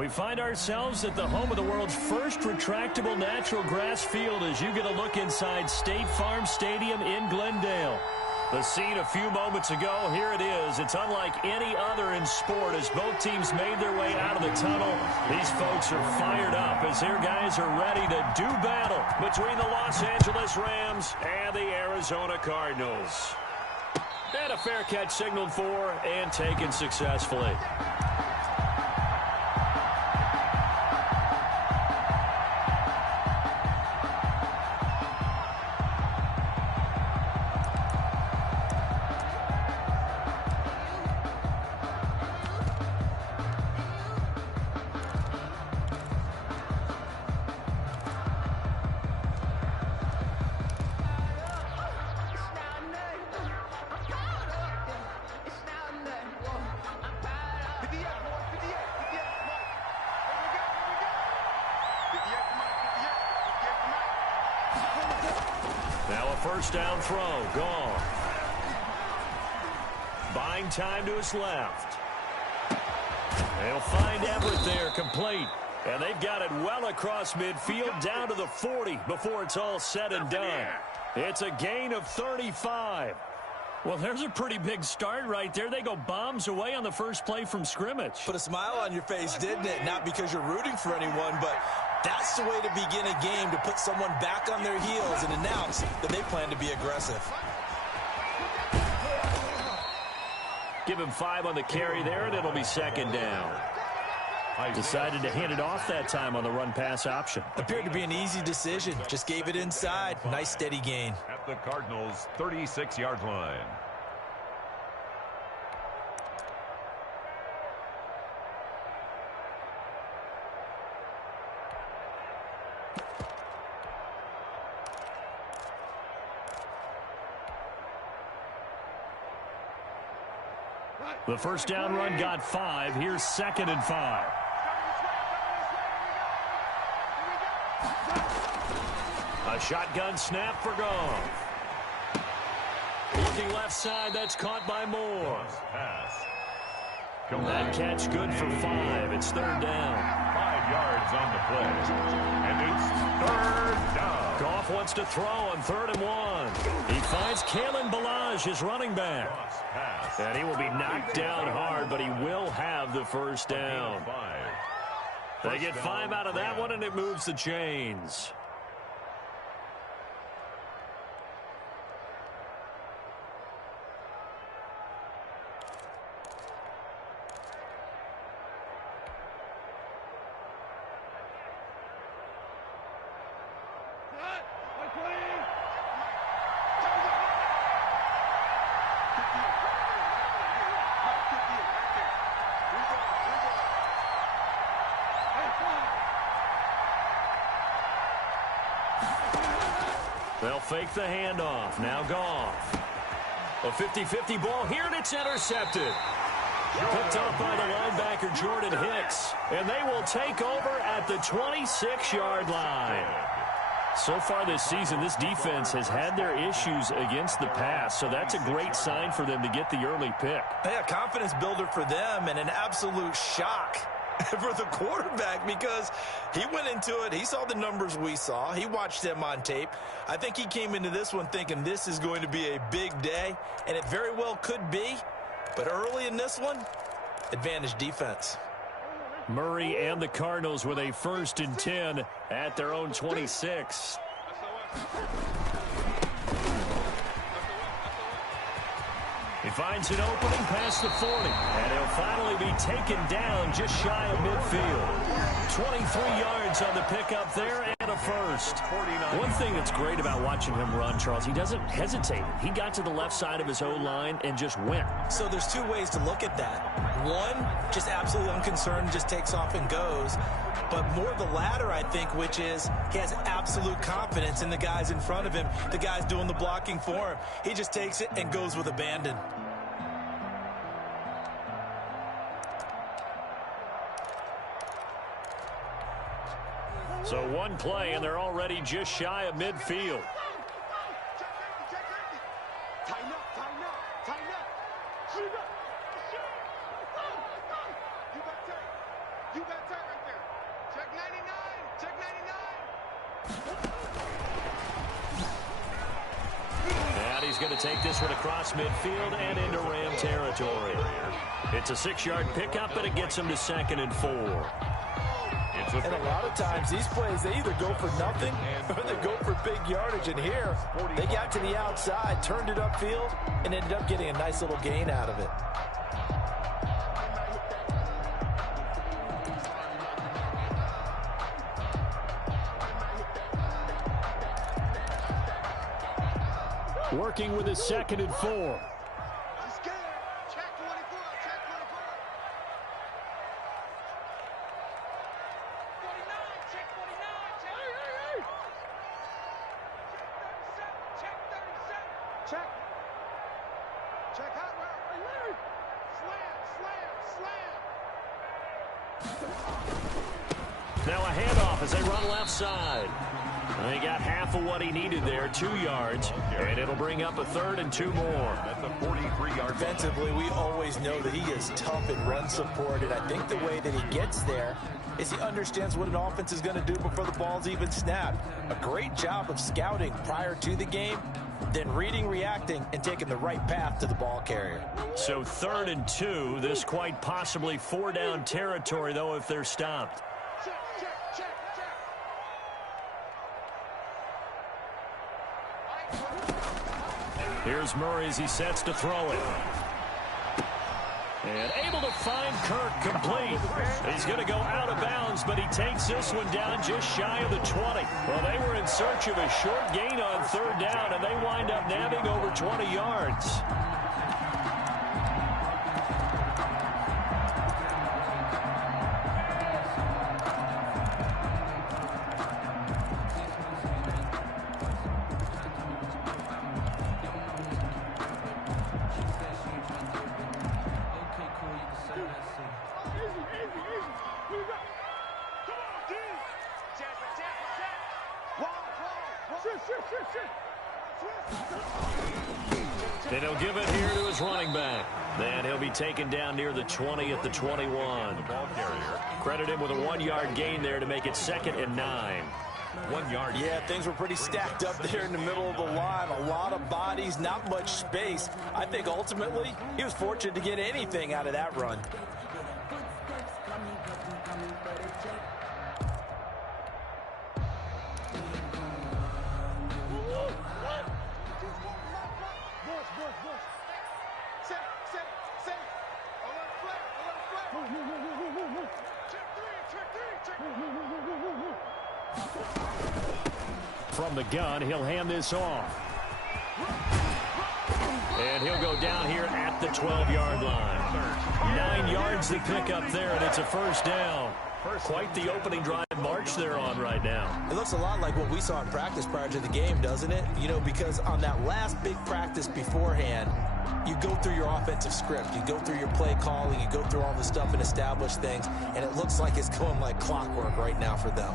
We find ourselves at the home of the world's first retractable natural grass field as you get a look inside State Farm Stadium in Glendale. The scene a few moments ago, here it is. It's unlike any other in sport as both teams made their way out of the tunnel. These folks are fired up as their guys are ready to do battle between the Los Angeles Rams and the Arizona Cardinals. And a fair catch signaled for and taken successfully. Now a first down throw, gone. Buying time to his left. They'll find Everett there, complete. And they've got it well across midfield, down to the 40 before it's all said and done. It's a gain of 35. Well, there's a pretty big start right there. They go bombs away on the first play from scrimmage. Put a smile on your face, didn't it? Not because you're rooting for anyone, but that's the way to begin a game, to put someone back on their heels and announce that they plan to be aggressive. Give him 5 on the carry there, and it'll be second down. Decided to hand it off that time on the run-pass option. Appeared to be an easy decision. Just gave it inside. Nice, steady gain. At the Cardinals' 36-yard line. The first down run got 5. Here's second and 5. A shotgun snap for Goff. Looking left side, that's caught by Moore. That catch good for 5. It's third down. 5 yards on the play. And it's third down. Goff wants to throw on 3rd and 1. He finds Kalen Ballage, his running back. And he will be knocked down hard, but he will have the first down. They get 5 out of that one, and it moves the chains. They'll fake the handoff. Now Goff. A 50-50 ball here, and it's intercepted. Picked up by the linebacker, Jordan Hicks. And they will take over at the 26-yard line. So far this season, this defense has had their issues against the pass, so that's a great sign for them to get the early pick. Yeah, confidence builder for them and an absolute shock for the quarterback because he went into it. He saw the numbers we saw. He watched them on tape. I think he came into this one thinking this is going to be a big day, and it very well could be. But early in this one, advantage defense. Murray and the Cardinals with a 1st and 10 at their own 26. He finds an opening past the 40, and he'll finally be taken down just shy of midfield. 23 yards on the pickup there and a first. One thing that's great about watching him run, Charles, he doesn't hesitate. He got to the left side of his O-line and just went. So there's 2 ways to look at that. One, just absolutely unconcerned, just takes off and goes. But more the latter, I think, which is he has absolute confidence in the guys in front of him, the guys doing the blocking for him. He just takes it and goes with abandon. So one play, and they're already just shy of midfield. You got going to take this one across midfield and into Ram territory. It's a 6-yard pickup, and it gets him to 2nd and 4. And a lot of times, these plays, they either go for nothing or they go for big yardage. And here, they got to the outside, turned it upfield, and ended up getting a nice little gain out of it. Working with his 2nd and 4. Now a handoff as they run left side. He got half of what he needed there, 2 yards, and it'll bring up a 3rd and 2 more. That's a 43-yard. Defensively, we always know that he is tough in run support, and I think the way that he gets there is he understands what an offense is going to do before the ball's even snapped. A great job of scouting prior to the game, then reading, reacting, and taking the right path to the ball carrier. So 3rd and 2, this quite possibly 4-down territory, though, if they're stopped. Here's Murray as he sets to throw it. And able to find Kirk complete. He's going to go out of bounds, but he takes this one down just shy of the 20. Well, they were in search of a short gain on 3rd down, and they wind up nabbing over 20 yards. And he'll give it here to his running back. And he'll be taken down near the 20 at the 21. Credit him with a 1-yard gain there to make it 2nd and 9. 1 yard. Yeah, things were pretty stacked up there in the middle of the line. A lot of bodies, not much space. I think ultimately he was fortunate to get anything out of that run. From the gun, he'll hand this off. And he'll go down here at the 12-yard line. 9 yards to pick up there, and it's a 1st down. Quite the opening drive march they're on right now. It looks a lot like what we saw in practice prior to the game, doesn't it? You know, because on that last big practice beforehand, you go through your offensive script. You go through your play calling. You go through all the stuff and establish things. And it looks like it's going like clockwork right now for them.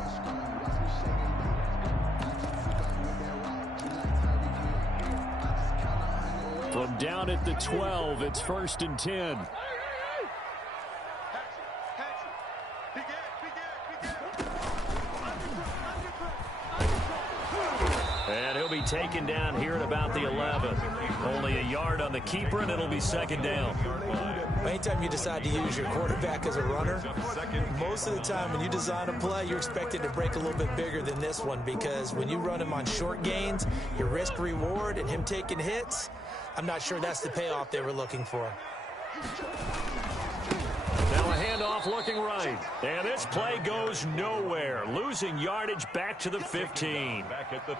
From down at the 12, it's 1st and 10. And he'll be taken down here at about the 11. Only a yard on the keeper, and it'll be 2nd down. Anytime you decide to use your quarterback as a runner, most of the time when you design a play, you're expected to break a little bit bigger than this one, because when you run him on short gains, your risk reward and him taking hits, I'm not sure that's the payoff they were looking for. Now a handoff looking right. And this play goes nowhere. Losing yardage back to the 15.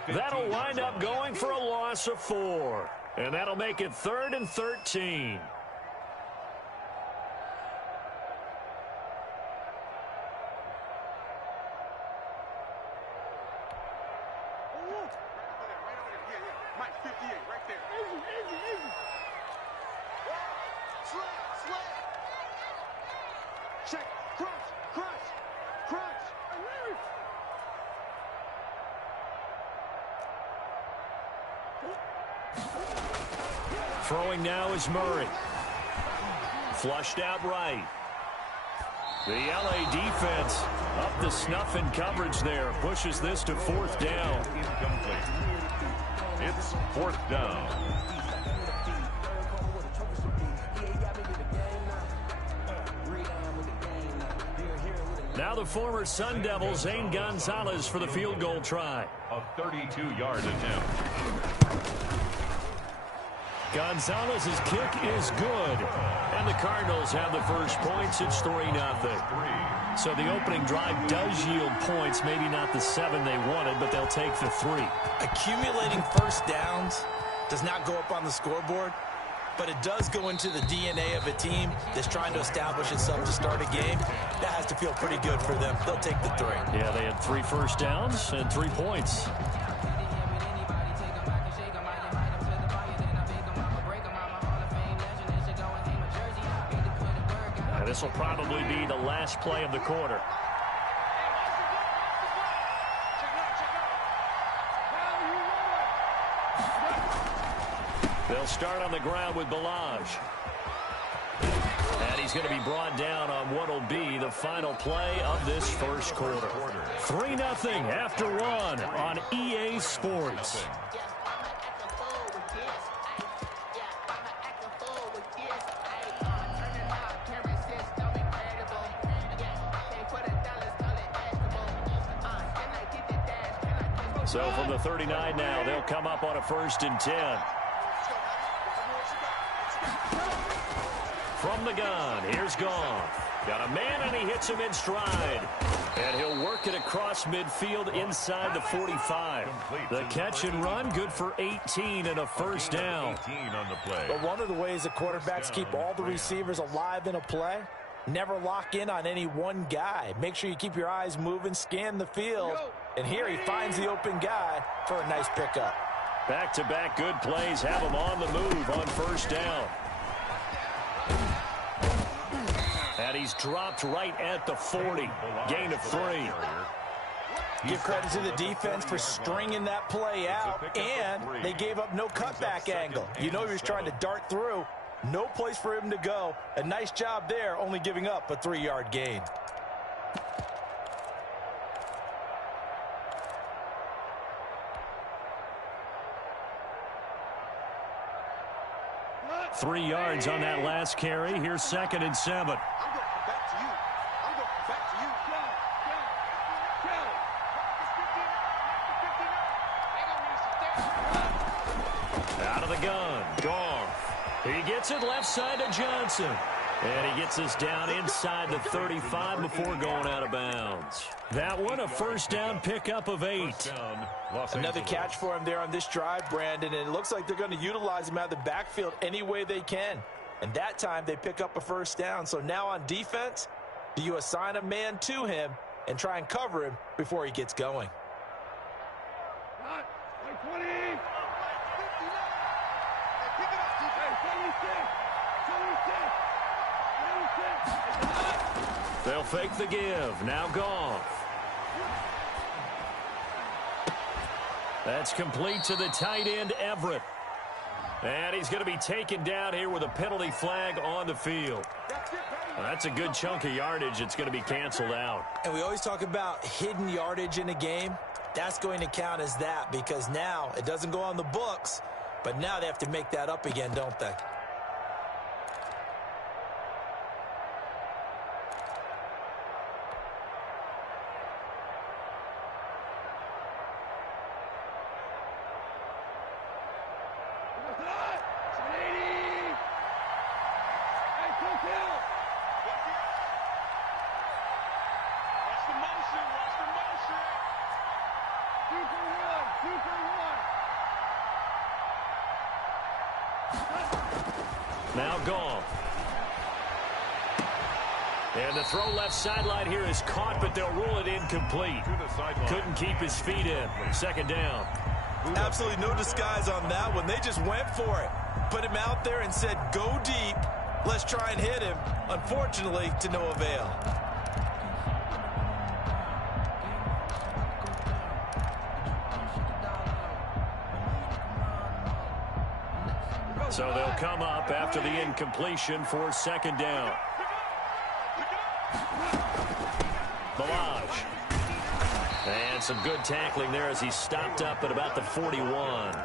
That'll wind up going for a loss of 4. And that'll make it 3rd and 13. Throwing now is Murray. Flushed out right. The LA defense up the snuff in coverage there. Pushes this to 4th down. Incomplete. It's 4th down. Now the former Sun Devil, Zane Gonzalez, for the field goal try. A 32-yard attempt. Gonzalez's kick is good. And the Cardinals have the first points. It's 3-0. So the opening drive does yield points. Maybe not the 7 they wanted, but they'll take the 3. Accumulating first downs does not go up on the scoreboard, but it does go into the DNA of a team that's trying to establish itself to start a game. That has to feel pretty good for them. They'll take the 3. Yeah, they had 3 first downs and 3 points. This will probably be the last play of the quarter. They'll start on the ground with Balaj. And he's going to be brought down on what will be the final play of this first quarter. 3-0 after 1 on EA Sports. So from the 39 now, they'll come up on a 1st and 10. From the gun, here's Goff. Got a man, and he hits him in stride. And he'll work it across midfield inside the 45. The catch and run, good for 18 and a first down. 18 on the play. But one of the ways that quarterbacks keep all the receivers alive in a play, never lock in on any one guy. Make sure you keep your eyes moving, scan the field. And here he finds the open guy for a nice pickup. Back-to-back good plays have him on the move on first down. And he's dropped right at the 40. Gain of 3. Give credit to the defense for stringing that play out, and they gave up no cutback angle. You know he was trying to dart through. No place for him to go. A nice job there, only giving up a 3-yard gain. Three yards on that last carry. Here's 2nd and 7. Out of the gun. Goff. He gets it left side to Johnson. And he gets us down inside the 35 before going out of bounds. That one, a first down pickup of 8. Another catch for him there on this drive, Brandon, and it looks like they're going to utilize him out of the backfield any way they can. And that time they pick up a first down. So now on defense, do you assign a man to him and try and cover him before he gets going? They'll fake the give. Now Goff. That's complete to the tight end, Everett. And he's going to be taken down here with a penalty flag on the field. That's a good chunk of yardage. It's going to be canceled out. And we always talk about hidden yardage in a game. That's going to count as that because now it doesn't go on the books, but now they have to make that up again, don't they? Now Goff. And the throw left sideline here is caught, but they'll rule it incomplete. Couldn't keep his feet in. 2nd down. Absolutely no disguise on that one. They just went for it. Put him out there and said, go deep. Let's try and hit him. Unfortunately, to no avail. So they'll come up after the incompletion for 2nd down. And some good tackling there as he stopped up at about the 41.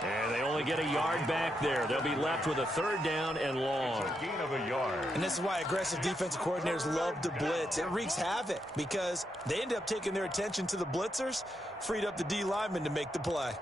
And they only get a yard back there. They'll be left with a 3rd down and long. It's a gain of a yard. And this is why aggressive defensive coordinators love to blitz. It wreaks havoc because they end up taking their attention to the blitzers, freed up the D lineman to make the play.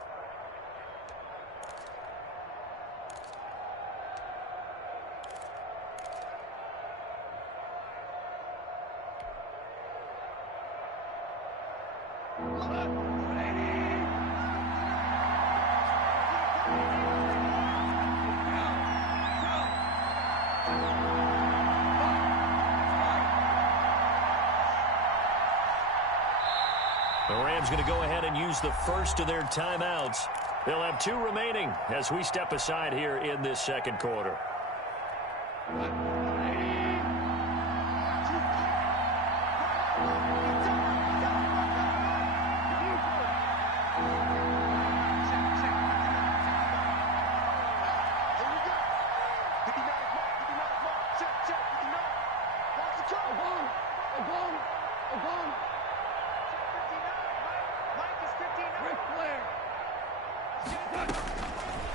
The Rams going to go ahead and use the first of their timeouts. They'll have 2 remaining as we step aside here in this second quarter.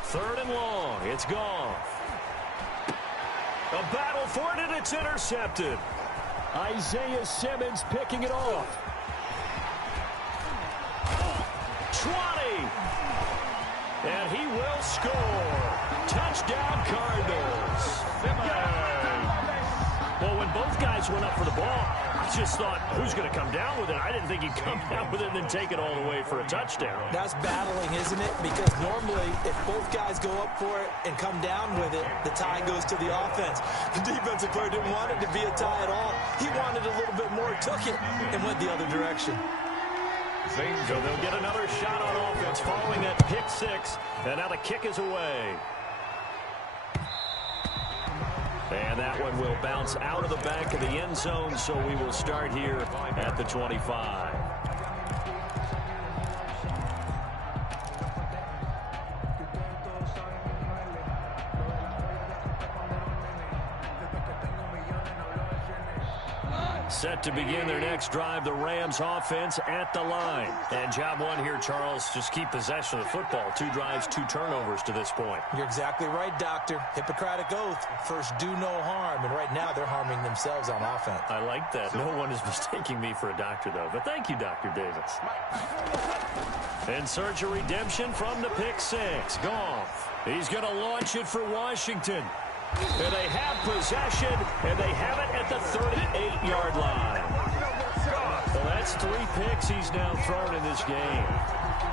Third and long. It's gone. A battle for it, and it's intercepted. Isaiah Simmons picking it off. 20. And he will score. Touchdown, Cardinals. Well, when both guys went up for the ball, I just thought, who's going to come down with it? I didn't think he'd come down with it and then take it all the way for a touchdown. That's battling, isn't it? Because normally, if both guys go up for it and come down with it, the tie goes to the offense. The defensive player didn't want it to be a tie at all. He wanted a little bit more, took it, and went the other direction. So they'll get another shot on offense following that pick 6, and now the kick is away. And that one will bounce out of the back of the end zone, so we will start here at the 25. Set to begin their next drive, the Rams offense at the line. And job one here, Charles, just keep possession of the football. 2 drives, 2 turnovers to this point. You're exactly right, Doctor. Hippocratic oath. First, do no harm. And right now, they're harming themselves on offense. I like that. No one is mistaking me for a doctor, though. But thank you, Dr. Davis. In search of redemption from the pick 6. Goff. He's going to launch it for Washington. And they have possession, and they have it at the 38-yard line. Well, that's 3 picks he's now thrown in this game.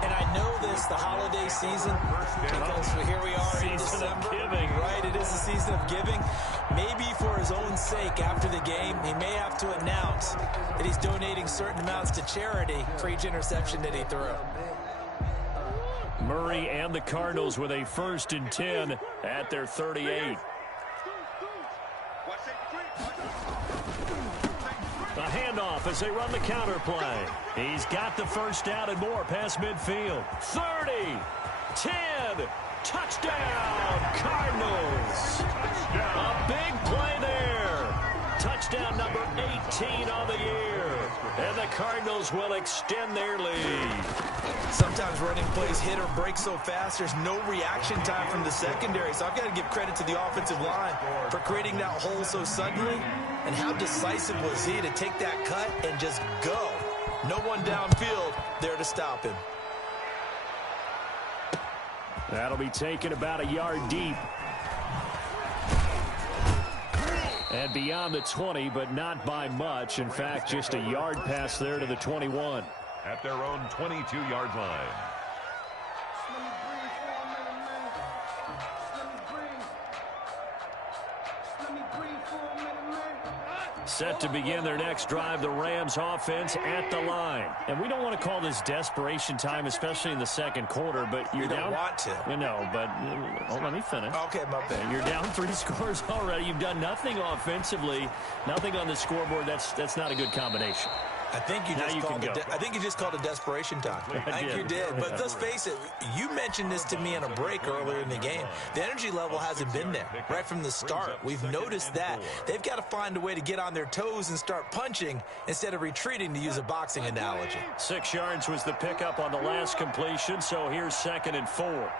And I know this, the holiday season, because here we are in December. Giving. Right, it is the season of giving. Maybe for his own sake after the game, he may have to announce that he's donating certain amounts to charity for each interception that he threw. Murray and the Cardinals with a 1st and 10 at their 38. A handoff as they run the counter play. He's got the first down and more past midfield. 30, 10, touchdown, Cardinals. A big play there. Touchdown number 18 on the year. And the Cardinals will extend their lead. Sometimes running plays hit or break so fast, there's no reaction time from the secondary. So I've got to give credit to the offensive line for creating that hole so suddenly. And how decisive was he to take that cut and just go? No one downfield there to stop him. That'll be taken about a yard deep. And beyond the 20, but not by much. In fact, just a yard pass there to the 21. At their own 22-yard line. Set to begin their next drive, the Rams offense at the line. And we don't want to call this desperation time, especially in the second quarter, but you're down. You don't want to. You know, but let me finish. Okay, my bad. You're down 3 scores already. You've done nothing offensively, nothing on the scoreboard. That's not a good combination. I think you just called a desperation time. I think you did. But let's face it, you mentioned this to me in a break earlier in the game. The energy level hasn't been there right from the start. We've noticed that. They've got to find a way to get on their toes and start punching instead of retreating, to use a boxing analogy. 6 yards was the pickup on the last completion, so here's 2nd and 4.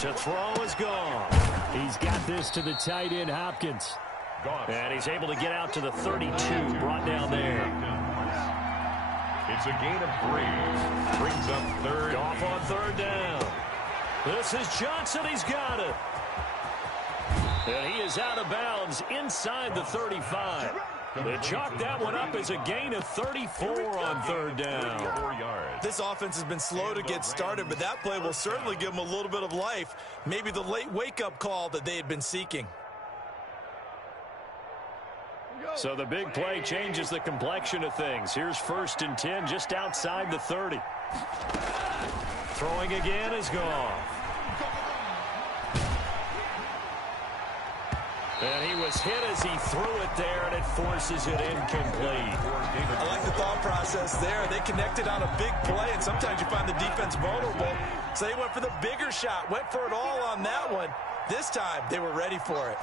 To throw is gone. He's got this to the tight end, Hopkins. And he's able to get out to the 32, brought down there. It's a gain of 3. Brings up 3rd. Off on 3rd down. This is Johnson. He's got it. And he is out of bounds inside the 35. They chalk that one up as a gain of 34 on 3rd down. This offense has been slow to get started, but that play will certainly give them a little bit of life. Maybe the late wake-up call that they had been seeking. So the big play changes the complexion of things. Here's 1st and 10 just outside the 30. Throwing again is gone. And he was hit as he threw it there, and it forces it incomplete. I like the thought process there. They connected on a big play, and sometimes you find the defense vulnerable. So they went for the bigger shot, went for it all on that one. This time, they were ready for it.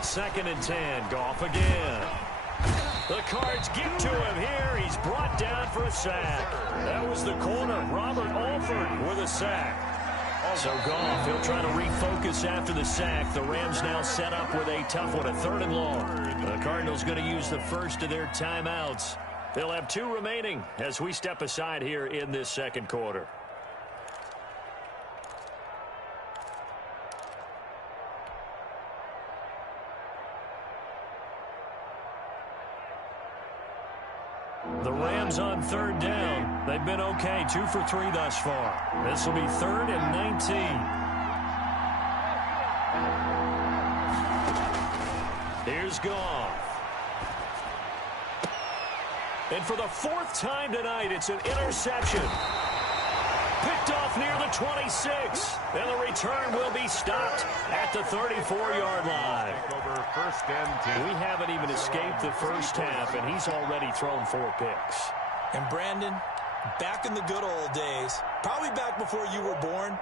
2nd and 10, Goff again. The Cards get to him here. He's brought down for a sack. That was the corner, Robert Alford, with a sack. So Goff, he'll try to refocus after the sack. The Rams now set up with a tough one, a 3rd and long. The Cardinals going to use the first of their timeouts. They'll have 2 remaining as we step aside here in this 2nd quarter. The Rams on 3rd down. They've been okay, 2 for 3 thus far. This will be 3rd and 19. Here's Goff. And for the 4th time tonight, it's an interception. Picked off near the 26. And the return will be stopped at the 34-yard line. We haven't even escaped the first half, and he's already thrown 4 picks. And Brandon, back in the good old days, probably back before you were born,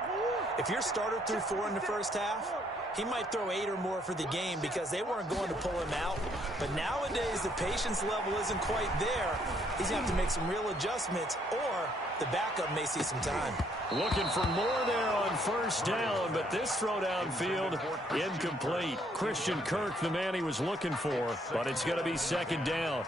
if your starter threw 4 in the first half, he might throw 8 or more for the game because they weren't going to pull him out. But nowadays, the patience level isn't quite there. He's going to have to make some real adjustments, or the backup may see some time. Looking for more there on 1st down, but this throw downfield, incomplete. Christian Kirk, the man he was looking for, but it's going to be 2nd down.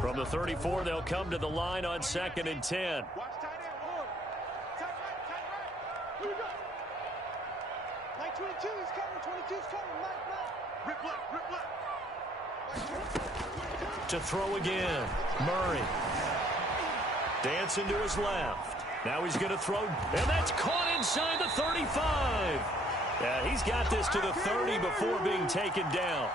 From the 34, they'll come to the line on 2nd and 10. To throw again, Murray. Dancing to his left. Now he's going to throw, and that's caught inside the 35. Yeah, he's got this to the 30 before being taken down.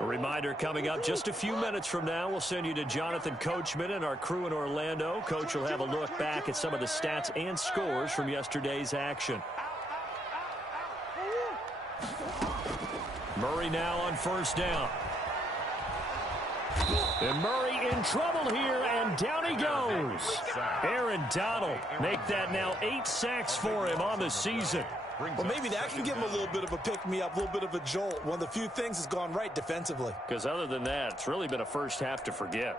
A reminder coming up just a few minutes from now, we'll send you to Jonathan Coachman and our crew in Orlando. Coach will have a look back at some of the stats and scores from yesterday's action. Murray now on 1st down. And Murray in trouble here, and down he goes. Aaron Donald make that now 8 sacks for him on the season. Well, maybe that can give him a little bit of a pick-me-up, a little bit of a jolt. One of the few things that's gone right defensively. Because other than that, it's really been a first half to forget.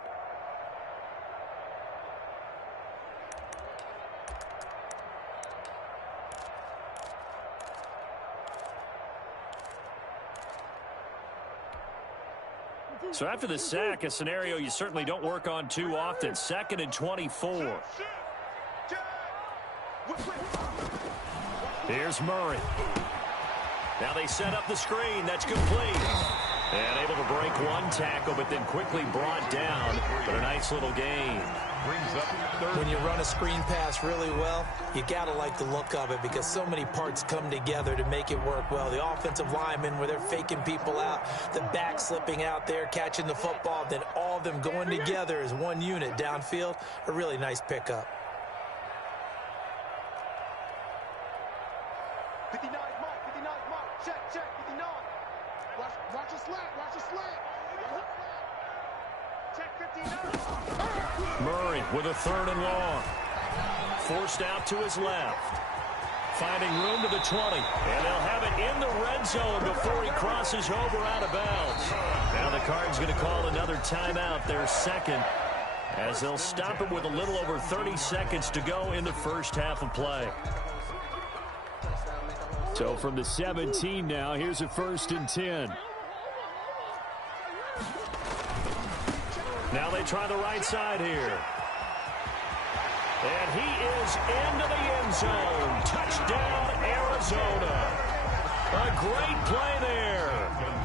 So after the sack, a scenario you certainly don't work on too often. 2nd and 24. Here's Murray. Now they set up the screen. That's complete. And able to break one tackle, but then quickly brought down. But a nice little gain. Brings up third. When you run a screen pass really well, you got to like the look of it because so many parts come together to make it work well. The offensive linemen, where they're faking people out, the back slipping out there, catching the football, then all of them going together as one unit downfield. A really nice pickup. 59, mark, check, 59. Watch a slant. Check 59. Murray with a 3rd and long. Forced out to his left. Finding room to the 20. And they'll have it in the red zone before he crosses over out of bounds. Now the Cards going to call another timeout, their second, as they'll stop it with a little over 30 seconds to go in the first half of play. So from the 17 now, here's a 1st and 10. Now they try the right side here. And he is into the end zone. Touchdown, Arizona. A great play there.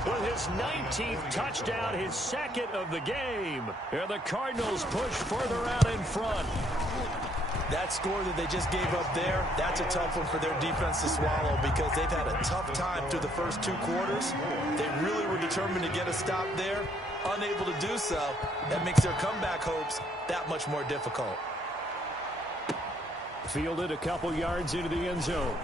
With his 19th touchdown, his 2nd of the game. And the Cardinals push further out in front. That score that they just gave up there, that's a tough one for their defense to swallow because they've had a tough time through the first 2 quarters. They really were determined to get a stop there. Unable to do so, that makes their comeback hopes that much more difficult. Fielded a couple yards into the end zone.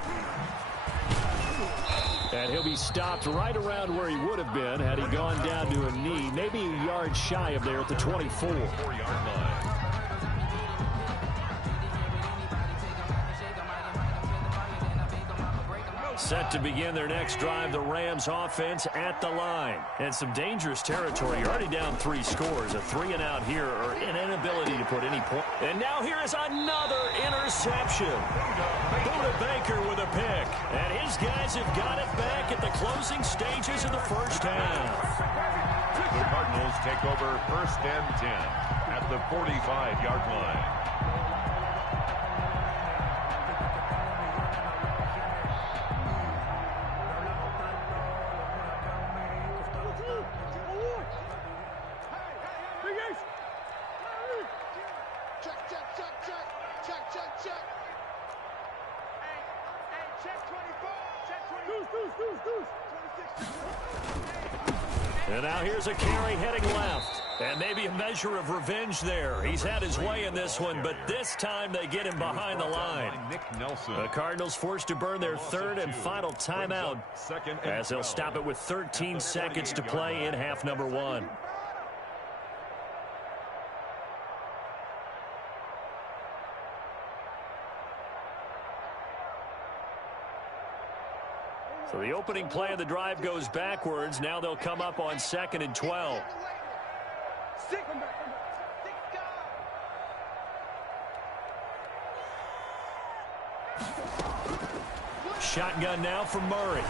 And he'll be stopped right around where he would have been had he gone down to a knee, maybe a yard shy of there at the 24. 4-yard line. Set to begin their next drive, the Rams offense at the line. And some dangerous territory. You're already down 3 scores. A 3-and-out here, or an inability to put any point. And now here is another interception. Buda Baker with a pick. And his guys have got it back at the closing stages of the first half. The Cardinals take over 1st and 10 at the 45-yard line. And now here's a carry heading left. And maybe a measure of revenge there. He's had his way in this one, but this time they get him behind the line. The Cardinals forced to burn their 3rd and final timeout as they'll stop it with 13 seconds to play in half number 1. So the opening play of the drive goes backwards. Now they'll come up on 2nd and 12. Shotgun now from Murray.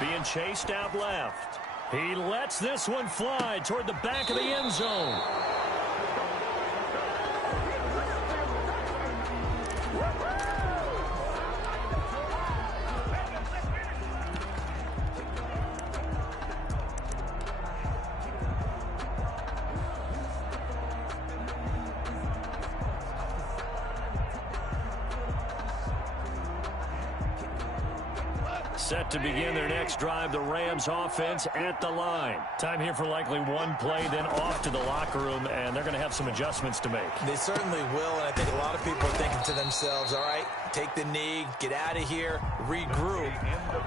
Being chased out left. He lets this one fly toward the back of the end zone. Set to begin their next drive, the Rams offense at the line. Time here for likely one play, then off to the locker room, and they're going to have some adjustments to make. They certainly will, and I think a lot of people are thinking to themselves, all right, take the knee, get out of here, regroup.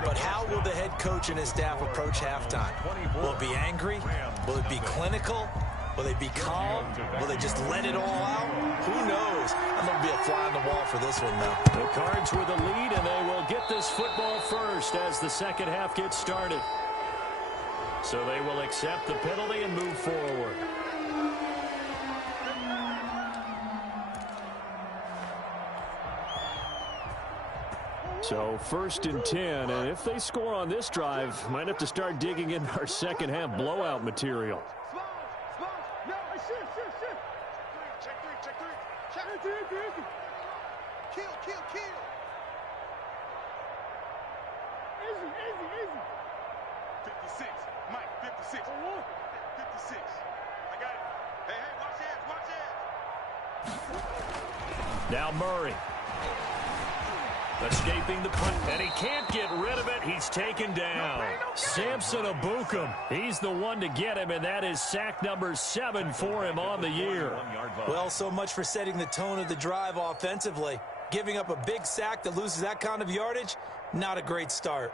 But how will the head coach and his staff approach halftime? Will it be angry? Will it be clinical? Will they be calm? Will they just let it all out? Who knows? I'm going to be a fly on the wall for this one, though. The Cards with the lead, and they will get this football first as the second half gets started. So they will accept the penalty and move forward. So 1st and 10, and if they score on this drive, might have to start digging in our second half blowout material. Kill. 56. Mike, 56. 56. I got it. Hey, watch edge. Now Murray. Escaping the punt, and he can't get rid of it. He's taken down. Samson Abukum, he's the one to get him, and that is sack number 7 for him on the year. Well, so much for setting the tone of the drive offensively. Giving up a big sack that loses that kind of yardage, not a great start.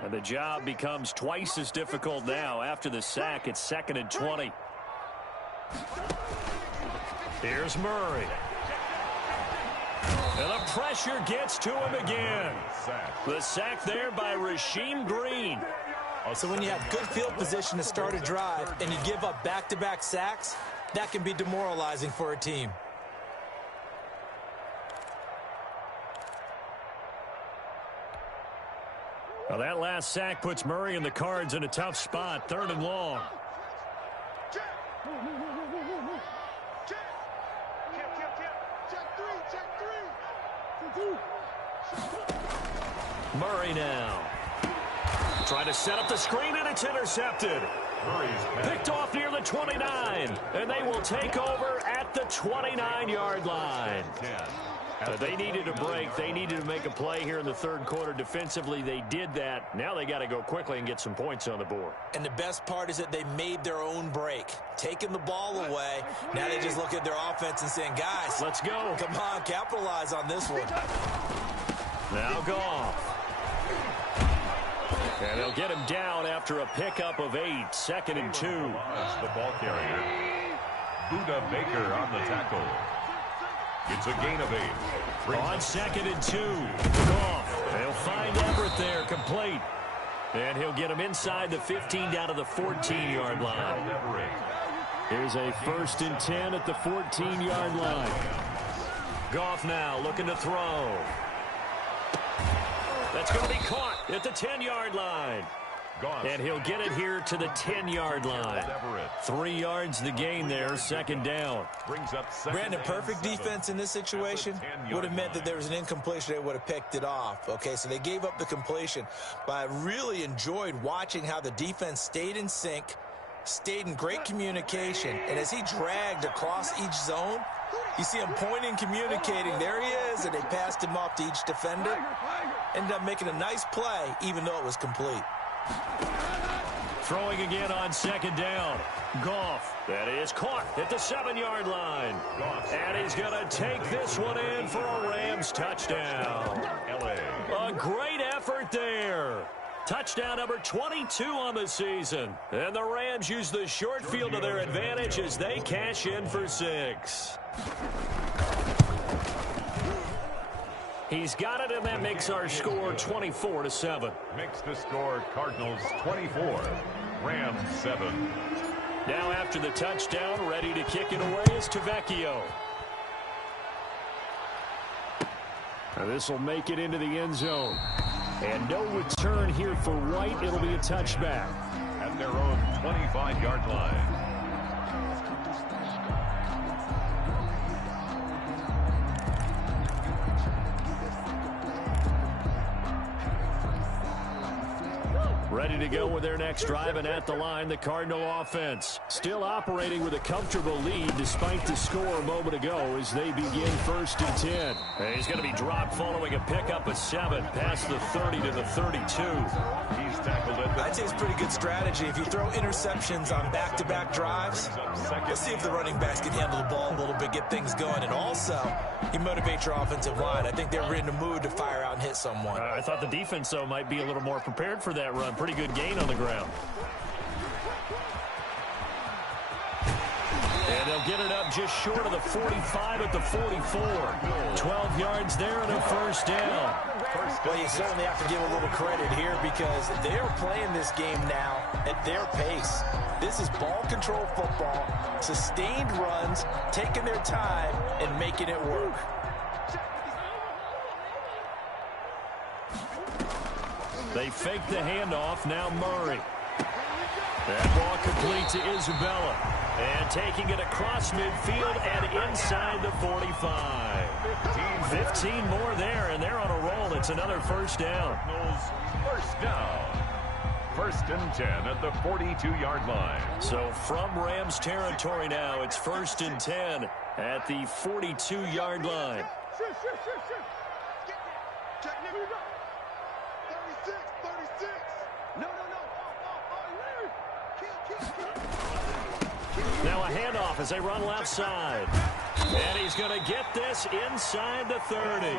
And the job becomes twice as difficult now. After the sack, it's 2nd and 20. Here's Murray. And the pressure gets to him again. The sack there by Rasheem Green. So when you have good field position to start a drive and you give up back-to-back sacks, that can be demoralizing for a team. Well, that last sack puts Murray and the Cards in a tough spot. 3rd and long. Check 3. Murray now. Trying to set up the screen, and it's intercepted. Picked off near the 29, and they will take over at the 29-yard line. They needed a break. They needed to make a play here in the 3rd quarter. Defensively, they did that. Now they got to go quickly and get some points on the board. And the best part is that they made their own break. Taking the ball away. Now they just look at their offense and saying, guys, let's go. Come on, capitalize on this one. Now Goff. And they'll get him down after a pickup of 8. 2nd and 2. The ball carrier. Buda Baker on the tackle. It's a gain of 8. On 2nd and 2. Goff. They'll find Everett there, complete. And he'll get him inside the 15 down to the 14-yard line. Here's a 1st and 10 at the 14-yard line. Goff now looking to throw. That's going to be caught at the 10-yard line. And he'll get it here to the 10-yard line. 3 yards the gain there, 2nd down. Brandon, perfect defense in this situation would have meant that there was an incompletion. They would have picked it off. Okay, so they gave up the completion. But I really enjoyed watching how the defense stayed in sync, stayed in great communication. And as he dragged across each zone, you see him pointing, communicating. There he is, and they passed him off to each defender. Ended up making a nice play, even though it was complete. Throwing again on 2nd down. Goff. That is caught at the 7-yard line. And he's going to take this one in for a Rams touchdown. A great effort there. Touchdown number 22 on the season. And the Rams use the short field to their advantage as they cash in for 6. He's got it, and that makes our score 24-7. Makes the score Cardinals 24, Rams 7. Now after the touchdown, ready to kick it away is Tavecchio. This will make it into the end zone. And no return here for White. It'll be a touchback. At their own 25-yard line. Ready to go with their next drive, and at the line, the Cardinal offense. Still operating with a comfortable lead despite the score a moment ago as they begin 1st and 10. And he's going to be dropped following a pickup of 7 past the 30 to the 32. He's tackled it. I'd say it's pretty good strategy. If you throw interceptions on back-to-back drives, let's see if the running backs can handle the ball a little bit, get things going. And also, you motivate your offensive line. I think they're in the mood to fire out and hit someone. I thought the defense, though, might be a little more prepared for that run. Pretty good gain on the ground. And they'll get it up just short of the 45 at the 44. 12 yards there and a 1st down. Well, you certainly have to give a little credit here because they're playing this game now at their pace. This is ball control football, sustained runs, taking their time, and making it work. They fake the handoff. Now Murray. That ball complete to Isabella. And taking it across midfield and inside the 45. 15 more there, and they're on a roll. It's another first down. First down. First and 10 at the 42-yard line. So from Rams territory now, it's first and 10 at the 42-yard line. Sure. Check, nigga. 36. No. Now a handoff as they run left side. And he's going to get this inside the 30.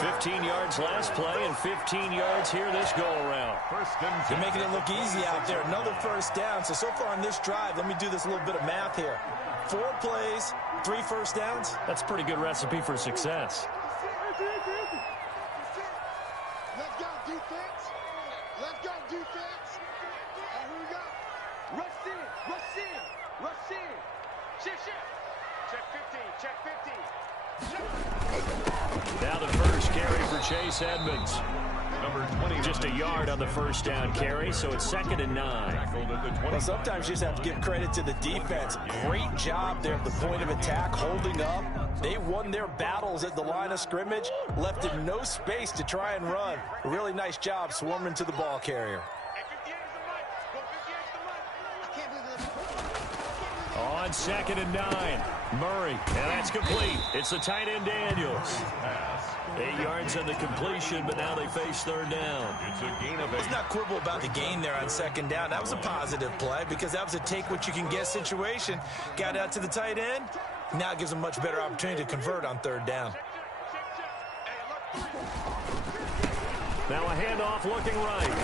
15 yards last play and 15 yards here this go-around. They're making it look easy out there. Another first down. So far on this drive, let me do this little bit of math here. 4 plays, 3 first downs. That's a pretty good recipe for success. Let's go defense. And here we go. Rush in. Shift. Check 15. Now the first carry for Chase Edmonds. Number 20. Just a yard on the first down carry, so it's 2nd and 9. Well, sometimes you just have to give credit to the defense. Great job there at the point of attack, holding up. They won their battles at the line of scrimmage, left him no space to try and run. A really nice job swarming to the ball carrier. On 2nd and 9, Murray, and that's complete. It's the tight end Daniels. 8 yards on the completion, but now they face 3rd down. It's a gain of 8. Let's not quibble about the gain there on 2nd down. That was a positive play because that was a take-what-you-can-get situation. Got out to the tight end. Now it gives them much better opportunity to convert on 3rd down. Now a handoff looking right.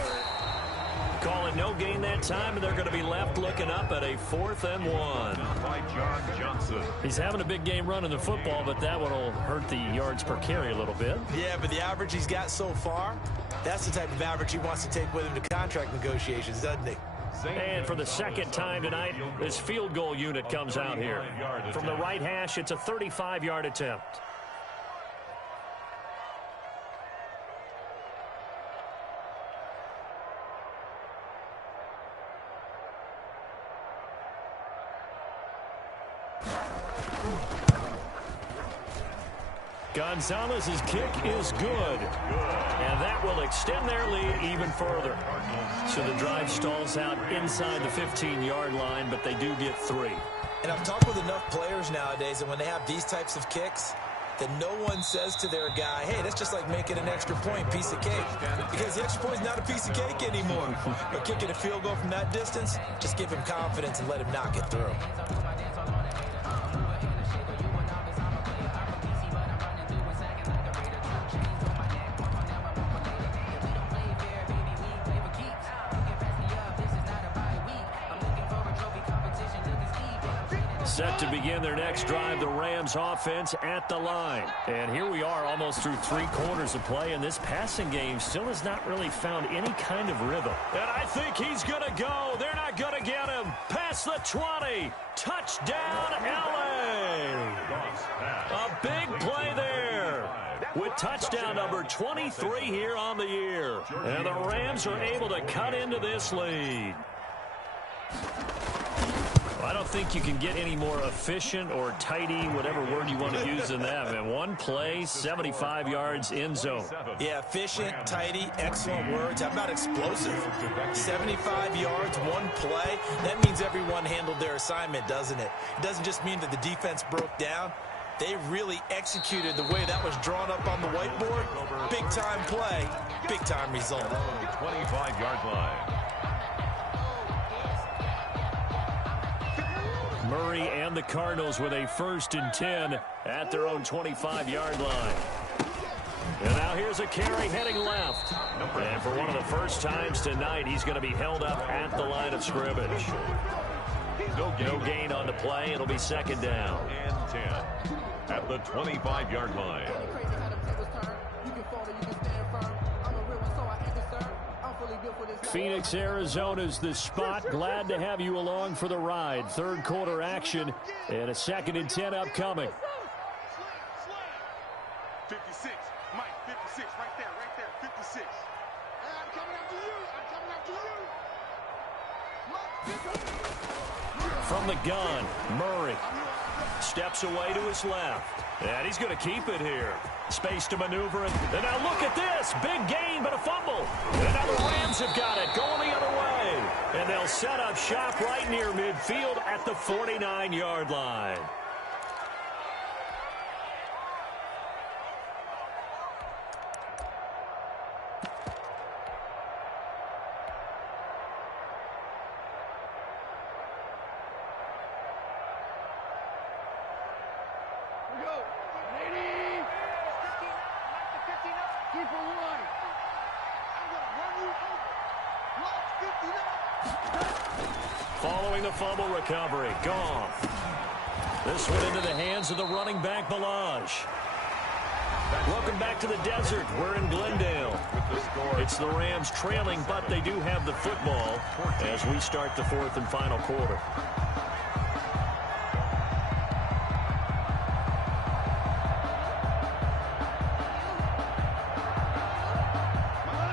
Calling no gain that time, and they're going to be left looking up at a 4th and 1. By John Johnson. He's having a big game running the football, but that one will hurt the yards per carry a little bit. Yeah, but the average he's got so far, that's the type of average he wants to take with him to contract negotiations, doesn't he? And for the 2nd time tonight, this field goal unit comes out here. From the right hash, it's a 35-yard attempt. Gonzalez's kick is good. And that will extend their lead even further. So the drive stalls out inside the 15-yard line, but they do get 3. And I've talked with enough players nowadays that when they have these types of kicks, that no one says to their guy, hey, that's just like making an extra point, piece of cake. Because the extra point is not a piece of cake anymore. But kicking a field goal from that distance, just give him confidence and let him knock it through. Set to begin their next drive, the Rams offense at the line. And here we are almost through 3 quarters of play, and this passing game still has not really found any kind of rhythm. And I think he's going to go. They're not going to get him. Past the 20. Touchdown, L.A. A big play there with touchdown number 23 here on the year. And the Rams are able to cut into this lead. I don't think you can get any more efficient or tidy, whatever word you want to use in that. And 1 play, 75 yards, end zone. Yeah, efficient, tidy, excellent words. How about explosive? 75 yards, 1 play. That means everyone handled their assignment, doesn't it? It doesn't just mean that the defense broke down. They really executed the way that was drawn up on the whiteboard. Big-time play, big-time result. 25-yard line. Murray and the Cardinals with a 1st and 10 at their own 25-yard line. And now here's a carry heading left. And for one of the first times tonight, he's going to be held up at the line of scrimmage. No gain on the play. It'll be 2nd down. And 10 at the 25-yard line. Phoenix, Arizona's the spot. Glad to have you along for the ride. 3rd quarter action and a 2nd and 10 upcoming. 56. Mike, 56. Right there. 56. Hey, I'm coming after you. From the gun, Murray steps away to his left. And he's going to keep it here. Space to maneuver. And now look at this. Big gain, but a fumble. And now the Rams have got it. Going the other way. And they'll set up shop right near midfield at the 49-yard line. Following the fumble recovery, Goff. This one into the hands of the running back, Balaj. Welcome back to the desert. We're in Glendale. It's the Rams trailing, but they do have the football as we start the fourth and final quarter.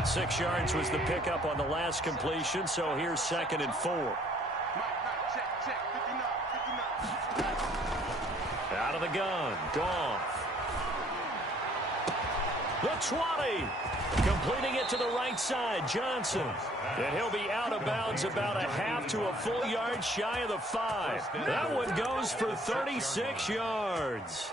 Six yards was the pickup on the last completion, so here's 2nd and 4. Out of the gun, Goff. The 20. Completing it to the right side, Johnson. And he'll be out of bounds about a half to a full yard shy of the 5. That one goes for 36 yards.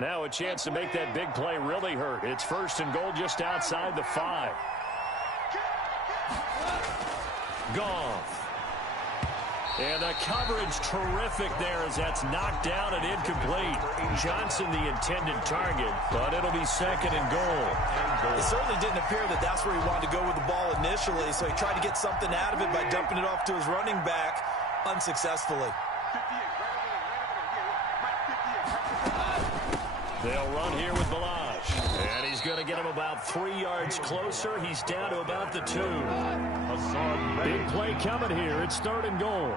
Now a chance to make that big play really hurt. It's 1st and goal just outside the 5. Goff. And the coverage terrific there as that's knocked down and incomplete. Johnson the intended target, but it'll be 2nd and goal. It certainly didn't appear that that's where he wanted to go with the ball initially, so he tried to get something out of it by dumping it off to his running back unsuccessfully. They'll run here with Balaj. And he's going to get him about 3 yards closer. He's down to about the 2. Big play coming here. It's 3rd and goal.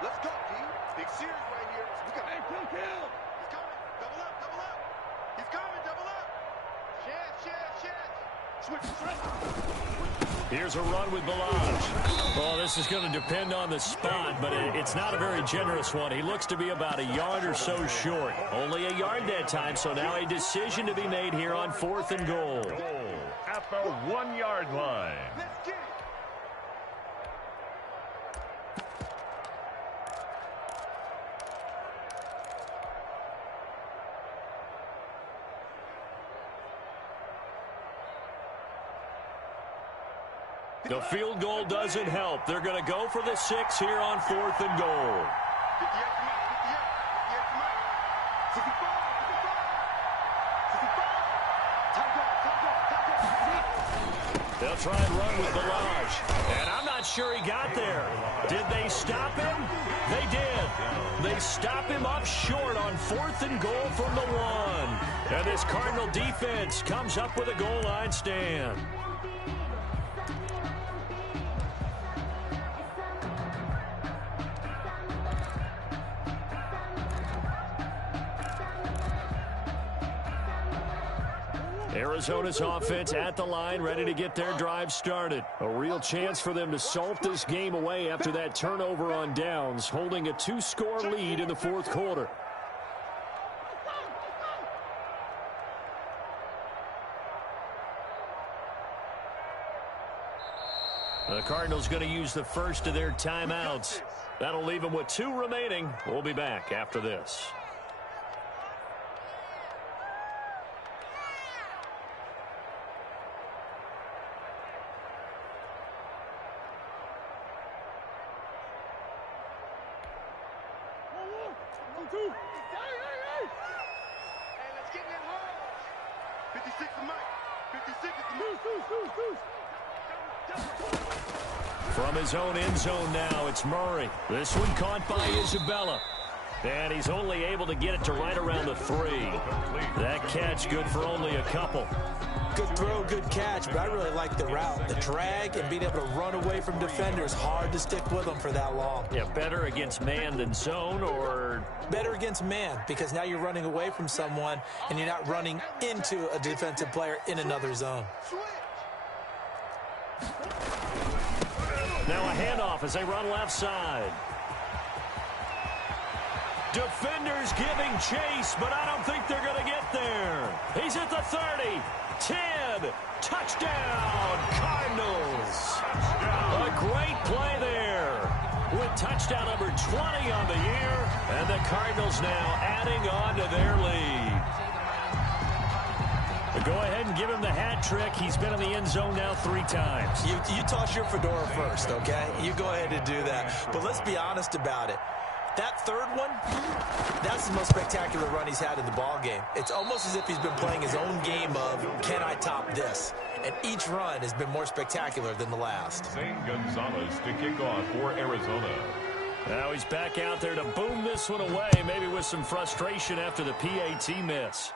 Let's go, team. Big series right here. We got He's coming. Double up, double up. He's coming, double up. Switch. Here's a run with Balaj. Well, this is going to depend on the spot, but it's not a very generous one. He looks to be about a yard or so short. Only a yard that time, so now a decision to be made here on 4th and goal. At the 1-yard line. Let's get it. The field goal doesn't help. They're going to go for the 6 here on 4th and goal. 58, They'll try and run with Balaj. And I'm not sure he got there. Did they stop him? They did. They stop him up short on 4th and goal from the 1. And this Cardinal defense comes up with a goal line stand. Arizona's offense at the line, ready to get their drive started. A real chance for them to salt this game away after that turnover on downs, holding a 2-score lead in the 4th quarter. The Cardinals going to use the first of their timeouts. That'll leave them with 2 remaining. We'll be back after this. let's get in that hole. 56 is Mike. 56 is the From his own end zone now, it's Murray. This one caught by Isabella. And he's only able to get it to right around the 3. That catch good for only a couple. Good throw, good catch, but I really like the route. The drag and being able to run away from defenders, hard to stick with them for that long. Yeah, better against man than zone, or? Better against man, because now you're running away from someone and you're not running into a defensive player in another zone. Now a handoff as they run left side. Defenders giving chase, but I don't think they're going to get there. He's at the 30, 10, touchdown, Cardinals. A great play there with touchdown number 20 on the year, and the Cardinals now adding on to their lead. Go ahead and give him the hat trick. He's been in the end zone now 3 times. You toss your fedora first, okay? You go ahead and do that. But let's be honest about it. That third one, that's the most spectacular run he's had in the ball game. It's almost as if he's been playing his own game of, can I top this? And each run has been more spectacular than the last. Zane Gonzalez to kick off for Arizona. Now he's back out there to boom this one away, maybe with some frustration after the PAT miss.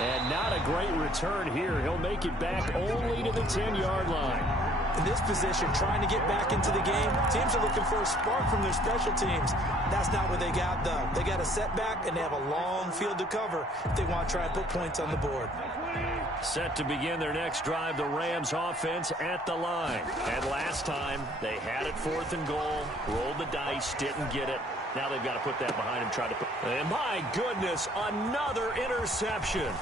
And not a great return here. He'll make it back only to the 10-yard line. In this position, trying to get back into the game, teams are looking for a spark from their special teams. That's not what they got, though. They got a setback, and they have a long field to cover if they want to try and put points on the board. Set to begin their next drive, the Rams offense at the line. And last time, they had it 4th and goal, rolled the dice, didn't get it. Now they've got to put that behind him, try to put... And my goodness, another interception.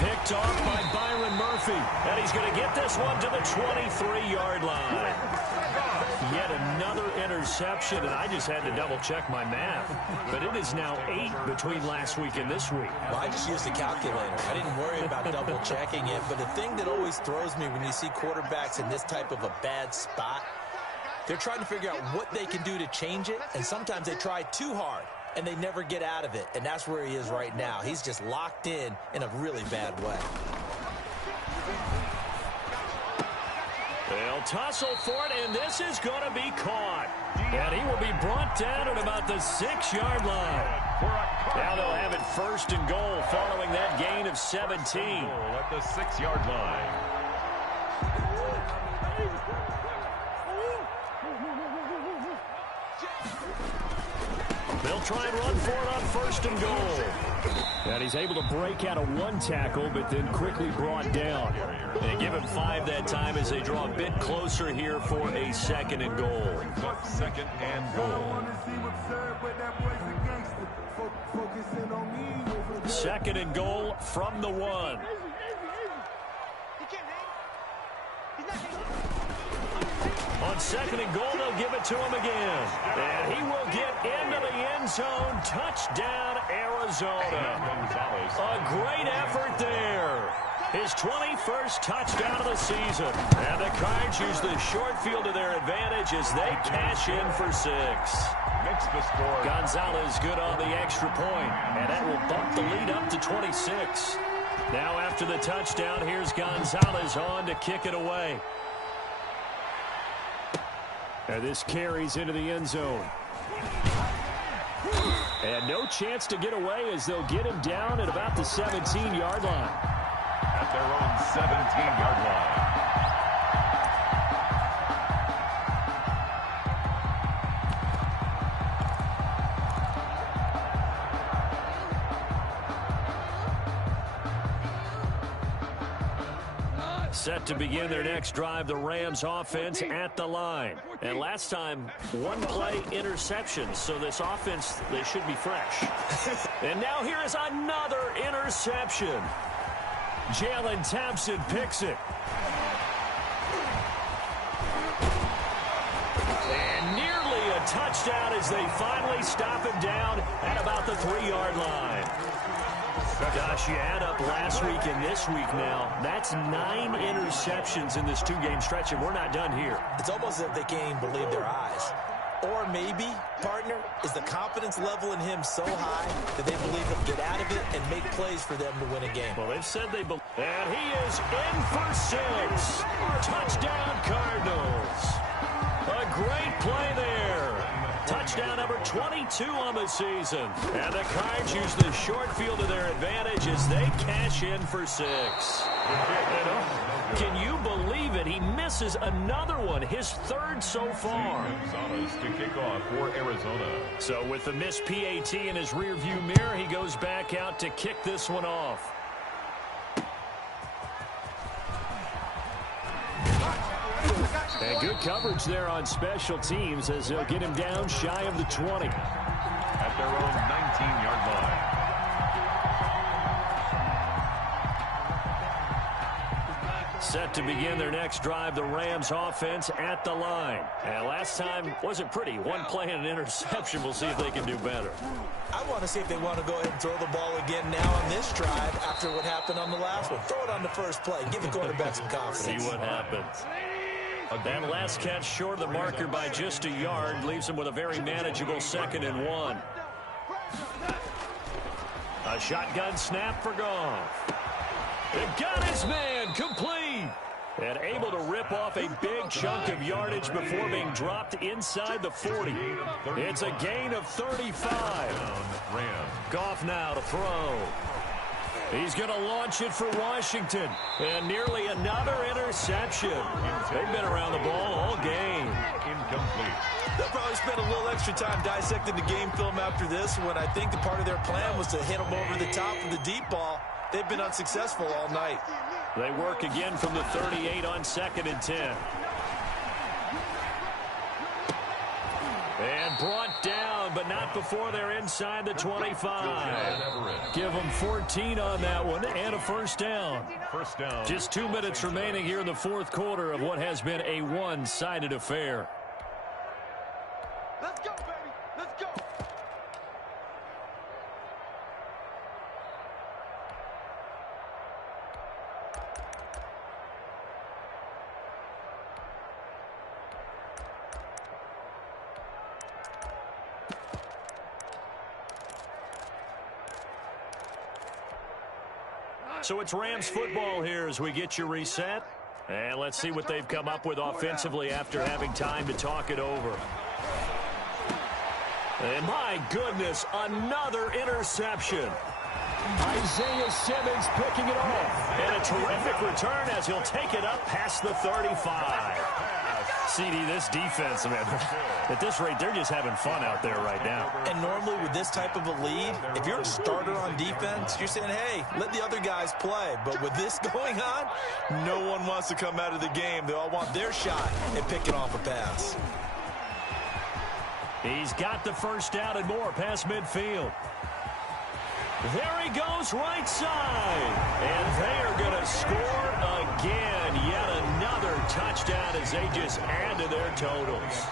Picked off by Byron Murphy. And he's going to get this one to the 23-yard line. Yet another interception, and I just had to double-check my math. But it is now 8 between last week and this week. Well, I just used a calculator. I didn't worry about double-checking it. But the thing that always throws me when you see quarterbacks in this type of a bad spot, they're trying to figure out what they can do to change it, and sometimes they try too hard, and they never get out of it, and that's where he is right now. He's just locked in a really bad way. They'll tussle for it, and this is going to be caught. And he will be brought down at about the 6-yard line. Now they'll have it 1st and goal following that gain of 17. At the 6-yard line. They'll try and run for it on 1st and goal. And he's able to break out of 1 tackle, but then quickly brought down. They give him 5 that time as they draw a bit closer here for a 2nd and goal. 2nd and goal. 2nd and goal from the 1. On 2nd and goal, they'll give it to him again. And he will get into the end zone. Touchdown, Arizona. A great effort there. His 21st touchdown of the season. And the Cards use the short field to their advantage as they cash in for 6. Makes the score. Gonzalez good on the extra point. And that will bump the lead up to 26. Now after the touchdown, here's Gonzalez on to kick it away. And this carries into the end zone. And no chance to get away as they'll get him down at about the 17-yard line. At their own 17-yard line. Set to begin their next drive, the Rams offense at the line. And last time, 1-play interception, so this offense, they should be fresh. And now here is another interception. Jalen Thompson picks it. And nearly a touchdown as they finally stop him down at about the 3-yard line. Gosh, you add up last week and this week now. That's 9 interceptions in this two-game stretch, and we're not done here. It's almost as if they can't even believe their eyes. Or maybe, partner, is the confidence level in him so high that they believe he'll get out of it and make plays for them to win a game. Well, they've said they believe. And he is in for 6. Touchdown, Cardinals. A great play there. Touchdown number 22 on the season. And the Cards use the short field to their advantage as they cash in for 6. Can you believe it? He misses another one, his 3rd so far. To kick off for Arizona. So with the missed PAT in his rearview mirror, he goes back out to kick this one off. And good coverage there on special teams as they'll get him down shy of the 20. At their own 19-yard line. Set to begin their next drive, the Rams offense at the line. And last time wasn't pretty. One play and an interception. We'll see if they can do better. I want to see if they want to go ahead and throw the ball again now on this drive after what happened on the last one. Throw it on the first play. Give the quarterback some confidence. See what happens. That last catch short of the marker by just a yard leaves him with a very manageable 2nd and 1. A shotgun snap for Goff. It got his man complete. And able to rip off a big chunk of yardage before being dropped inside the 40. It's a gain of 35. Goff now to throw. He's going to launch it for Washington. And nearly another interception. They've been around the ball all game. Incomplete. They'll probably spend a little extra time dissecting the game film after this one. I think the part of their plan was to hit them over the top of the deep ball. They've been unsuccessful all night. They work again from the 38 on 2nd and 10. And brought down, but not before they're inside the 25. Give them 14 on that one and a first down. First down. Just 2 minutes remaining here in the 4th quarter of what has been a one-sided affair. Let's go, baby. Let's go. So it's Rams football here as we get you reset. And let's see what they've come up with offensively after having time to talk it over. And my goodness, another interception. Isaiah Simmons picking it off. And a terrific return as he'll take it up past the 35. CD, this defense, man, at this rate, they're just having fun out there right now. And normally with this type of a lead, if you're a starter on defense, you're saying, hey, let the other guys play. But with this going on, no one wants to come out of the game. They all want their shot at picking off a pass. He's got the first down and more past midfield. There he goes right side. And they are going to score again. Yet another touchdown as they just add to their totals.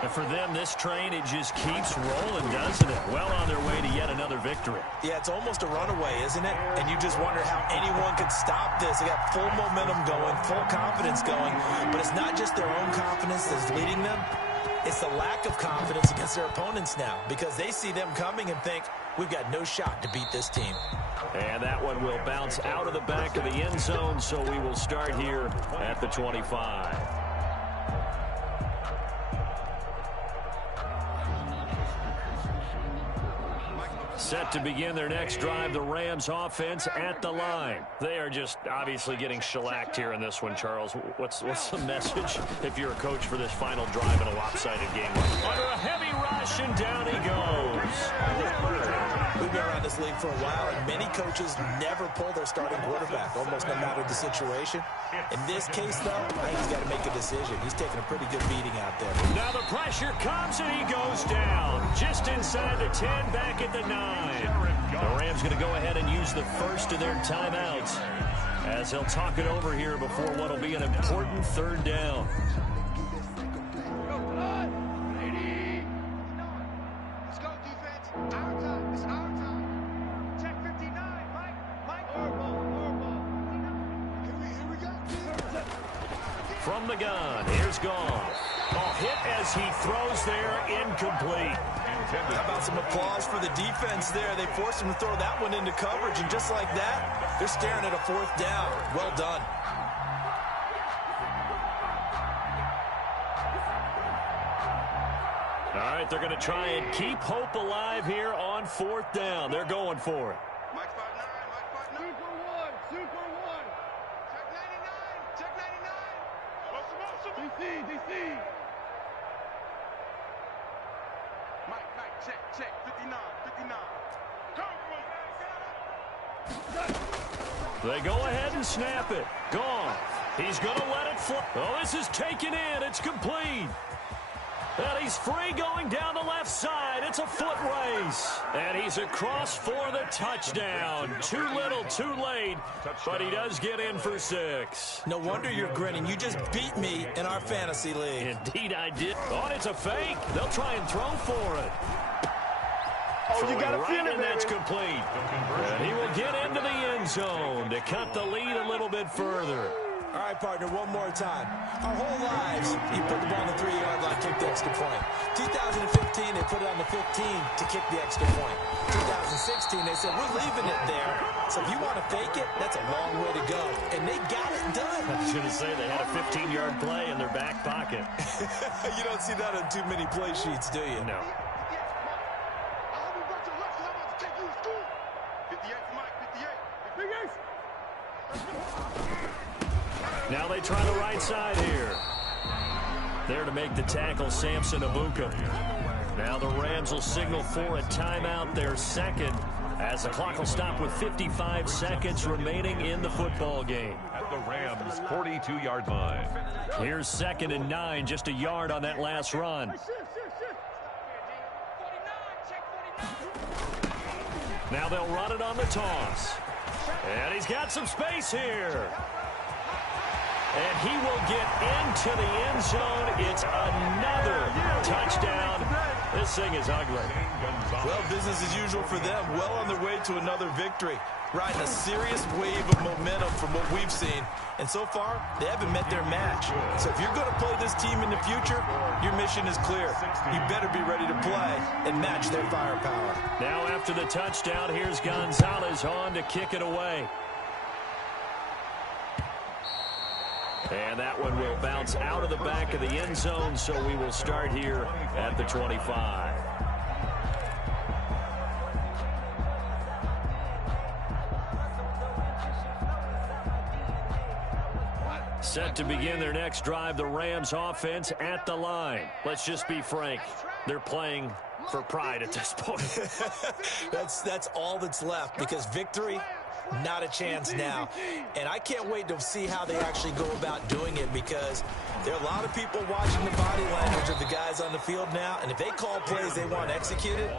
And for them, this train, it just keeps rolling, doesn't it? Well on their way to yet another victory. Yeah, it's almost a runaway, isn't it? And you just wonder how anyone could stop this. They got full momentum going, full confidence going. But it's not just their own confidence that's leading them. It's the lack of confidence against their opponents now because they see them coming and think, we've got no shot to beat this team. And that one will bounce out of the back of the end zone, so we will start here at the 25. Set to begin their next drive, the Rams offense at the line. They are just obviously getting shellacked here in this one, Charles. What's the message if you're a coach for this final drive in a lopsided game? Under a heavy rush, and down he goes. We've been around this league for a while, and many coaches never pull their starting quarterback, almost no matter the situation. In this case, though, I think he's got to make a decision. He's taking a pretty good beating out there. Now the pressure comes, and he goes down. Just inside the 10, back at the 9. The Rams going to go ahead and use the first of their timeouts as he'll talk it over here before what will be an important third down. Let's go, defense. Our time. It's our time. Check 59, Mike. the gun. Here's gone. Oh, hit as he throws there, incomplete. How about some applause for the defense there? They forced him to throw that one into coverage, and just like that, they're staring at a 4th down. Well done. All right, they're going to try and keep hope alive here on 4th down. They're going for it. Mike 5'9", Mike 5'9". Super one. Check 99. DC. Mike, check. 59. They go ahead and snap it. Gone. He's going to let it fly. Oh, this is taken in. It's complete. And he's free going down the left side. It's a foot race. And he's across for the touchdown. Too little, too late. But he does get in for 6. No wonder you're grinning. You just beat me in our fantasy league. Indeed, I did. Oh, it's a fake. They'll try and throw for it. Oh, you got to feel it, and that's complete. And he will get into the end zone to cut the lead a little bit further. All right, partner, one more time. Our whole lives, you put the ball on the 3-yard line, kick the extra point. 2015, they put it on the 15 to kick the extra point. 2016, they said, we're leaving it there. So if you want to fake it, that's a long way to go. And they got it done. I was going to say they had a 15-yard play in their back pocket. You don't see that on too many play sheets, do you? No. Now they try the right side here. There to make the tackle, Samson Abuka. Now the Rams will signal for a timeout, their second, as the clock will stop with 55 seconds remaining in the football game. At the Rams' 42-yard line. Here's 2nd and 9, just a yard on that last run. Now they'll run it on the toss. And he's got some space here. And he will get into the end zone. It's another touchdown. This thing is ugly. Well, business as usual for them. Well on their way to another victory. Riding a serious wave of momentum from what we've seen. And so far, they haven't met their match. So if you're going to play this team in the future, your mission is clear. You better be ready to play and match their firepower. Now after the touchdown, here's Gonzalez on to kick it away. And that one will bounce out of the back of the end zone, so we will start here at the 25. Set to begin their next drive, the Rams offense at the line. Let's just be frank. They're playing for pride at this point. That's all that's left, because victory, not a chance now. And I can't wait to see how they actually go about doing it, because there are a lot of people watching the body language of the guys on the field now, and if they call plays they want executed,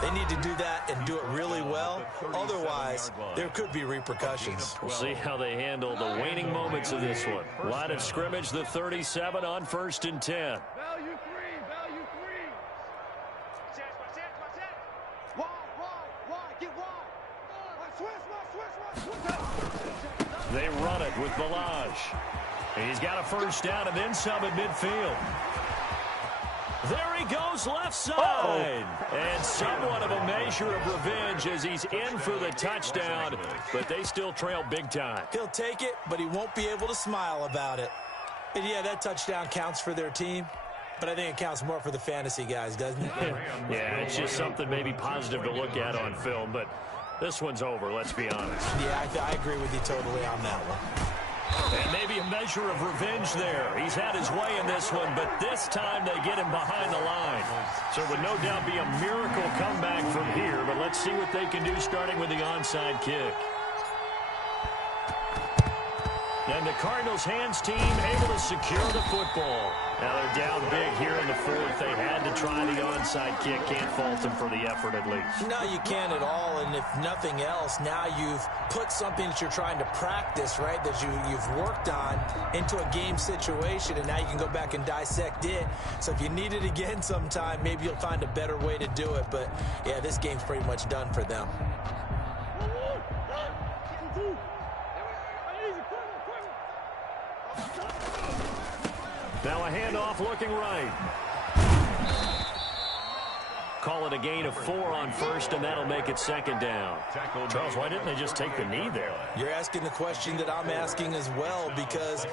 they need to do that and do it really well. Otherwise, there could be repercussions. We'll see how they handle the waning moments of this one. Line of scrimmage, the 37 on 1st and 10. Value three. Wide, get wide. They run it with Balaj. He's got a first down and then some at midfield. There he goes left side. And somewhat of a measure of revenge as he's in for the touchdown, but they still trail big time. He'll take it, but he won't be able to smile about it. And yeah, that touchdown counts for their team, but I think it counts more for the fantasy guys, doesn't it? Yeah, it's just something maybe positive to look at on film, but this one's over, let's be honest. Yeah, I agree with you totally on that one. And maybe a measure of revenge there. He's had his way in this one, but this time they get him behind the line. So it would no doubt be a miracle comeback from here, but let's see what they can do starting with the onside kick. And the Cardinals' hands team able to secure the football. Now they're down big here in the fourth. They had to try the onside kick. Can't fault them for the effort at least. No, you can't at all. And if nothing else, now you've put something that you're trying to practice, right, that you've worked on into a game situation, and now you can go back and dissect it. So if you need it again sometime, maybe you'll find a better way to do it. But, yeah, this game's pretty much done for them. Now a handoff looking right. Call it a gain of 4 on first, and that'll make it second down. Charles, why didn't they just take the knee there? You're asking the question that I'm asking as well, because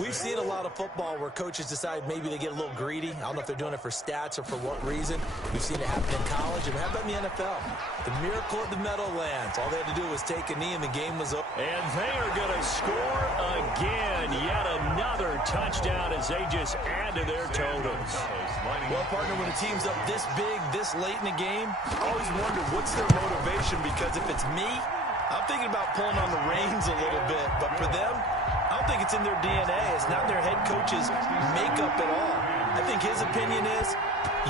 we've seen a lot of football where coaches decide maybe they get a little greedy. I don't know if they're doing it for stats or for what reason. We've seen it happen in college, and how about in the NFL? The miracle of the Meadowlands. All they had to do was take a knee, and the game was over. And they are going to score again. Yet another touchdown as they just add to their totals. Well, partner, when a team's up this big, this late in the game, I always wonder what's their motivation, because if it's me, I'm thinking about pulling on the reins a little bit. But for them, I don't think it's in their DNA. It's not their head coach's makeup at all. I think his opinion is,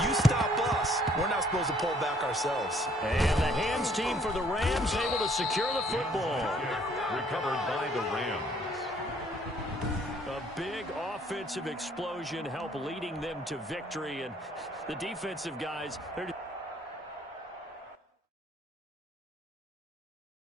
you stop us. We're not supposed to pull back ourselves. And the hands team for the Rams able to secure the football. Recovered by the Rams. A big offensive explosion help leading them to victory. And the defensive guys, they're